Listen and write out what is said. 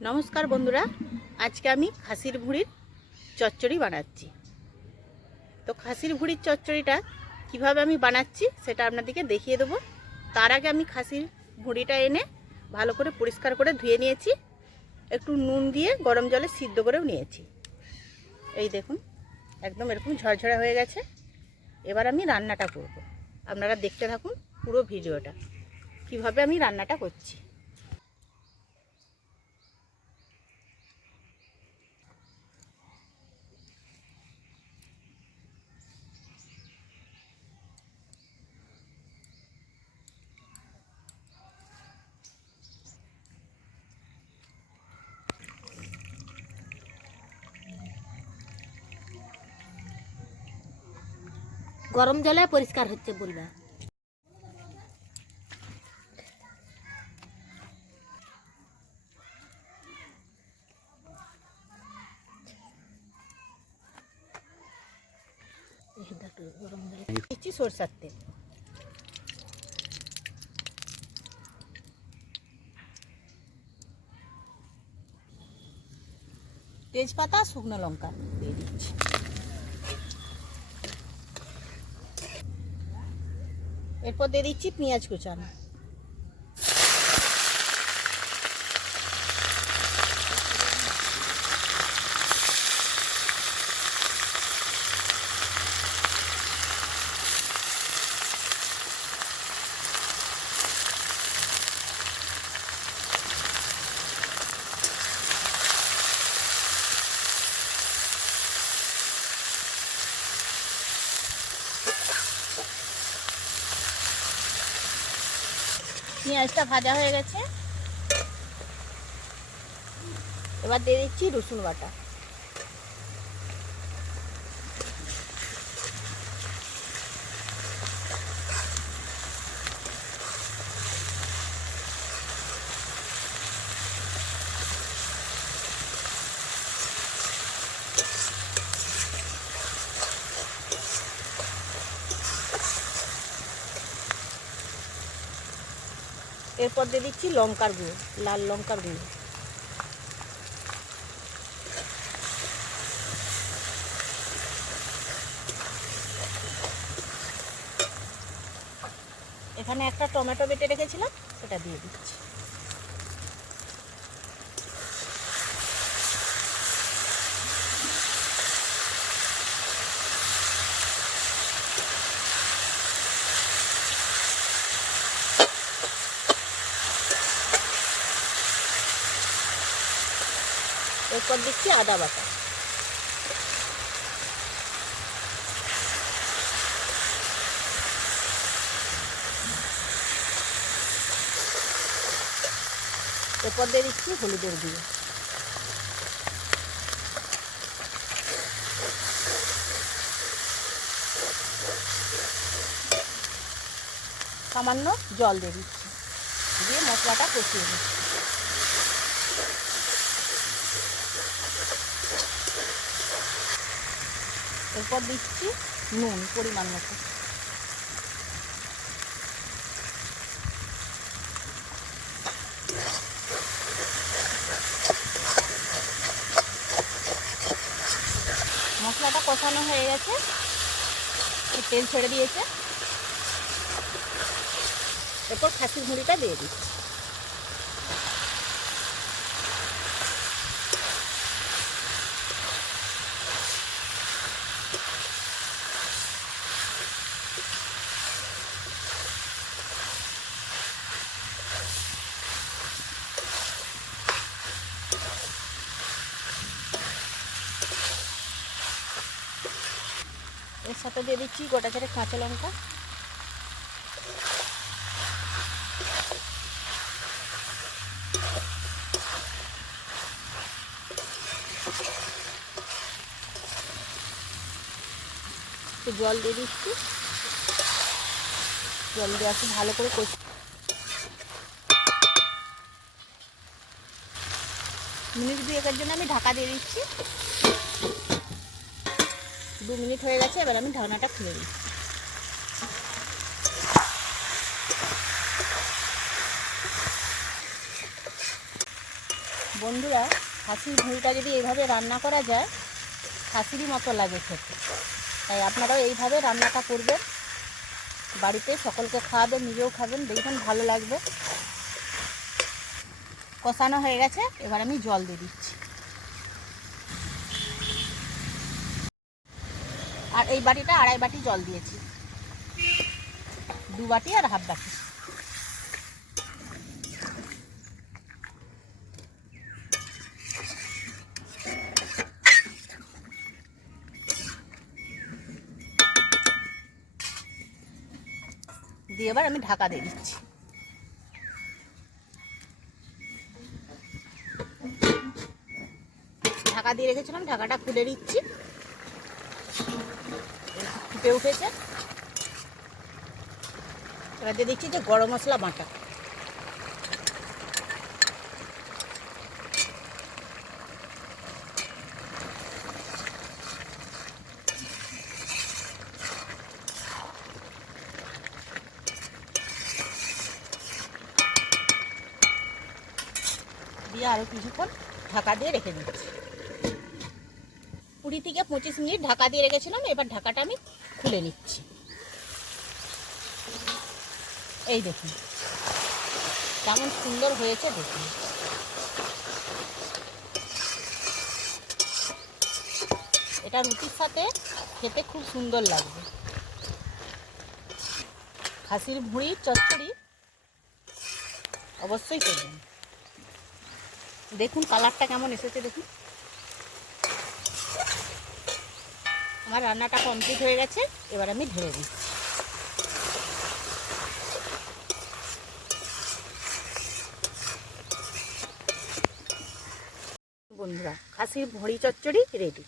নমস্কার বন্ধুরা, আজকে আমি খাসির ভুঁড়ির চচ্চড়ি বানাচ্ছি। তো খাসির ভুঁড়ির চচ্চড়িটা কিভাবে আমি বানাচ্ছি সেটা আপনাদেরকে দেখিয়ে দেবো। তার আগে আমি খাসির ভুঁড়িটা এনে ভালো করে পরিষ্কার করে ধুয়ে নিয়েছি, একটু নুন দিয়ে গরম জলে সিদ্ধ করেও নিয়েছি। এই দেখুন, একদম এরকম ঝরঝরা হয়ে গেছে। এবার আমি রান্নাটা করব। আপনারা দেখতে থাকুন পুরো ভিডিওটা, কিভাবে আমি রান্নাটা করছি। গরম জলে পরিষ্কার হচ্ছে বলবা। দিচ্ছি সরষের তেল, তেজপাতা, শুকনো লঙ্কা দিয়ে দিচ্ছি। এরপর দিয়ে দিচ্ছি পেঁয়াজ কুচানো। পেঁয়াজটা ভাজা হয়ে গেছে, এবার দিয়ে দিচ্ছি রসুন বাটা। এরপর দিয়ে দিচ্ছি লঙ্কার গুঁড়ো, লাল লঙ্কার গুঁড়ো। এখানে একটা টমেটো বেটে রেখেছিলাম, সেটা দিয়ে দিচ্ছি। এরপর দিচ্ছি আদা বাটা। এরপর দিয়ে দিচ্ছি হলুদের গুঁড়ো। সামান্য জল দিয়ে দিচ্ছি, দিয়ে মশলাটা কষিয়ে দিচ্ছি। এরপর দিচ্ছি নুন পরিমাণ মতো। মশলাটা কষানো হয়ে গেছে, তেল ছেড়ে দিয়েছে। এরপর খাসির ভুঁড়িটা দিয়ে দিচ্ছি। এর সাথে দিয়ে দিচ্ছি গোটা চারেক কাঁচা লঙ্কা। একটু জল দিয়ে দিচ্ছি, জল দিয়ে একটু ভালো করে কষি। মিনিট দুয়েকের জন্য আমি ঢাকা দিয়ে দিচ্ছি। 2 মিনিট হয়ে গেছে, এবার আমি ঢাকনাটা খুলে দিচ্ছি। বন্ধুরা, খাসির ভুঁড়িটা যদি এইভাবে রান্না করা যায় খাসিরই মতো লাগে খেতে। তাই আপনারাও এইভাবে রান্নাটা করবেন, বাড়িতে সকলকে খাওয়াবেন, নিজেও খাবেন, দেখবেন ভালো লাগবে। কষানো হয়ে গেছে, এবার আমি জল দিয়ে দিচ্ছি। আর এই বাটিটা 2.5 বাটি জল দিয়েছি, 2 বাটি আর হাফ বাটি। দিয়ে এবার আমি ঢাকা দিয়ে দিচ্ছি। ঢাকা দিয়ে রেখেছিলাম, ঢাকাটা খুলে দিচ্ছি। ফুটে উঠেছে, এবার দিয়ে দিচ্ছি যে গরম মশলা বাটা। দিয়ে আরও কিছুক্ষণ ঢাকা দিয়ে রেখে দিচ্ছি। 20 থেকে 25 মিনিট ঢাকা দিয়ে রেখেছিলাম, এবার ঢাকাটা আমি খুলে নিচ্ছি। এই দেখুন কেমন সুন্দর হয়েছে, দেখুন। এটা রুটির সাথে খেতে খুব সুন্দর লাগবে। খাসির ভুঁড়ির চচ্চড়ি অবশ্যই করবেন। দেখুন কালারটা কেমন এসেছে, দেখুন। আমার রান্নাটা কমপ্লিট হয়ে গেছে, এবার আমি ঢেলে দিচ্ছি। বন্ধুরা, খাসির ভুঁড়ি চচ্চড়ি রেডি।